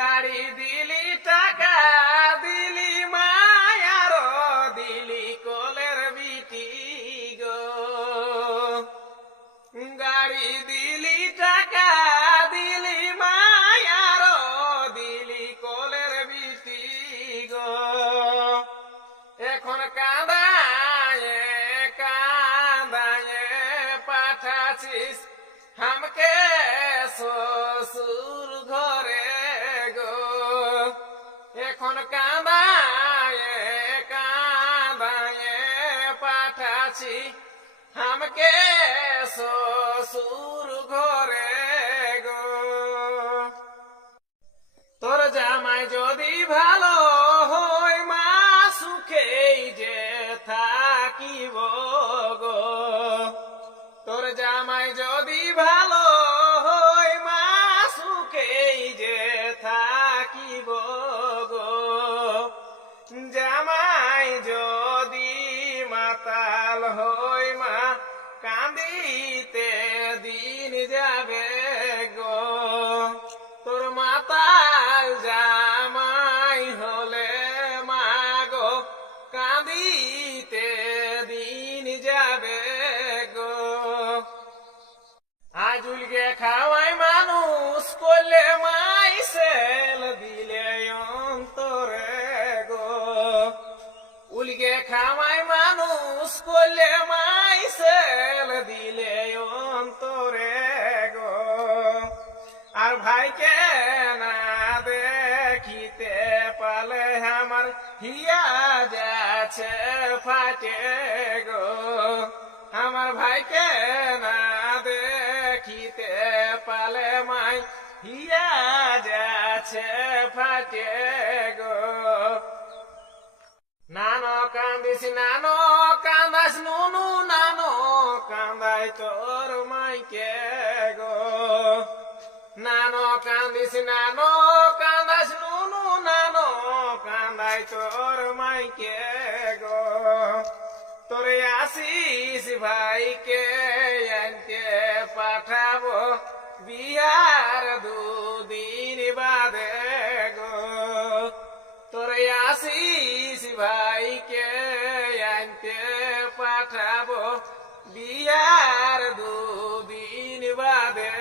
গাড়ি দিলি টাকা দিলি মায়ার দিলি কোলের বিটি গো গাড়ি দিলি টাকা দিলি মায়ার দিলি কোলের বিটি গো এখন কাঁদায় কাঁদায় পাঠাছিস হামকে শ্বশুর ঘরে গো এখন কাঁদায় কাঁদায় পাঠাছি হামকে শ্বশুর ঘরে গো তোর জামাই যদি ভালো হয় মা সুখেই যে থাকিব গো তোর জামাই যদি ভালো হয় মা সুখেই যে থাকিব গো জামাই যদি মাতাল হয় মা কান্দিতে দিন যাবে গো তোর মাতাল জামাই হলে মা গো কাঁদিতে দিন যাবে গো আজ উলগে খাওয়াই মানুষ করলে মাই সেল দিলে অন্তরে গো উলগে খাওয়াই মানুষ করলে মাই সেল দিলে অন্তরে গো আর ভাইকে না দেখিতে পালে আমার হিয়া যাচ্ছে ফাটে গো আমার ভাইকে না দেখিতে পালে মাই হিয়া যাচ্ছে ফাটে গো নানো কান্দিস নানো কান্দাস নুনু নানো কান্দাই তোর মাইকে গো নানো কান্দিস নানো কান্দাস নুনু নানো কান্দাই তোর মাইকে গো তোরে আসিস ভাইকে আনতে পাঠাবো বিহার দুদিন বাদে গো তোরে আসিস ভাইকে আনতে পাঠাবো বিহার দুদিন বাদে